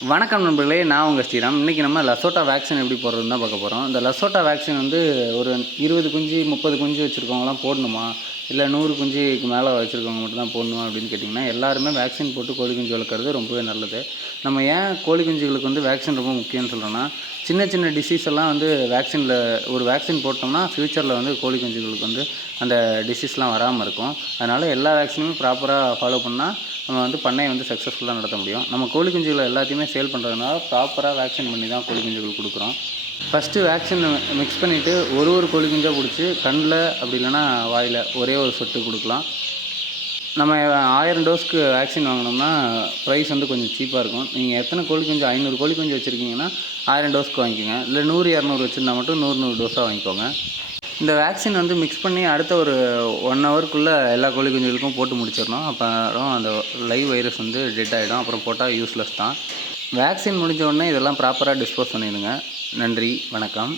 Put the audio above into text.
வணக்கம் நண்பர்களே, நான் உங்கள் ஸ்ரீராம். இன்றைக்கி நம்ம லசோட்டா வேக்சின் எப்படி போடுறதுன்னு தான் பார்க்க போகிறோம். இந்த லசோட்டா வேக்சின் வந்து ஒரு 20 குஞ்சு 30 குஞ்சு வச்சுருக்கவங்களாம் போடணுமா, இல்லை 100 குஞ்சுக்கு மேலே வச்சுருக்கவங்க மட்டும் தான் போடணுமா அப்படின்னு கேட்டிங்கன்னா, எல்லாருமே வேக்சின் போட்டு கோழி குஞ்சு வளர்க்குறது ரொம்பவே நல்லது. நம்ம ஏன் கோழி குஞ்சுகளுக்கு வந்து வேக்சின் ரொம்ப முக்கியம்னு சொல்கிறோன்னா, சின்ன சின்ன டிசீஸ் எல்லாம் வந்து ஒரு வேக்சின் போட்டோம்னா ஃப்யூச்சரில் வந்து கோழி குஞ்சுகளுக்கு வந்து அந்த டிசீஸ்லாம் வராமல் இருக்கும். அதனால் எல்லா வேக்சினுமே ப்ராப்பராக ஃபாலோ பண்ணால் நம்ம வந்து பண்ணையை வந்து சக்ஸஸ்ஃபுல்லாக நடத்த முடியும். நம்ம கோழி குஞ்சுகளை எல்லாத்தையுமே சேல் பண்ணுறதுனால ப்ராப்பராக வேக்சின் பண்ணி தான் கோழி குஞ்சுகள் கொடுக்குறோம். ஃபஸ்ட்டு வேக்சின் மிக்ஸ் பண்ணிவிட்டு ஒரு கோழி குஞ்சாக பிடிச்சி கண்ணில் அப்படி இல்லைன்னா வாயில் ஒரே ஒரு சொட்டு கொடுக்கலாம். நம்ம 1000 டோஸ்க்கு வேக்சின் வாங்கினோம்னா ப்ரைஸ் வந்து கொஞ்சம் சீப்பாக இருக்கும். நீங்கள் எத்தனை கோழி குஞ்சு 500 கோழி குஞ்சு வச்சுருக்கீங்கன்னா 1000 டோஸ்க்கு வாங்கிக்கோங்க. இல்லை 100 200 வச்சுருந்தா மட்டும் 100 டோஸாக வாங்கிக்கோங்க. இந்த வேக்சின் வந்து மிக்ஸ் பண்ணி அடுத்த ஒரு 1 ஹவருக்குள்ளே எல்லா கோழி குஞ்சுகளுக்கும் போட்டு முடிச்சிடணும். அப்புறம் அந்த லைவ் வைரஸ் வந்து டெட் ஆகிடும். அப்புறம் போட்டால் யூஸ்லெஸ் தான். வேக்சின் முடிஞ்ச உடனே இதெல்லாம் ப்ராப்பராக டிஸ்போஸ் பண்ணிடுங்க. நன்றி, வணக்கம்.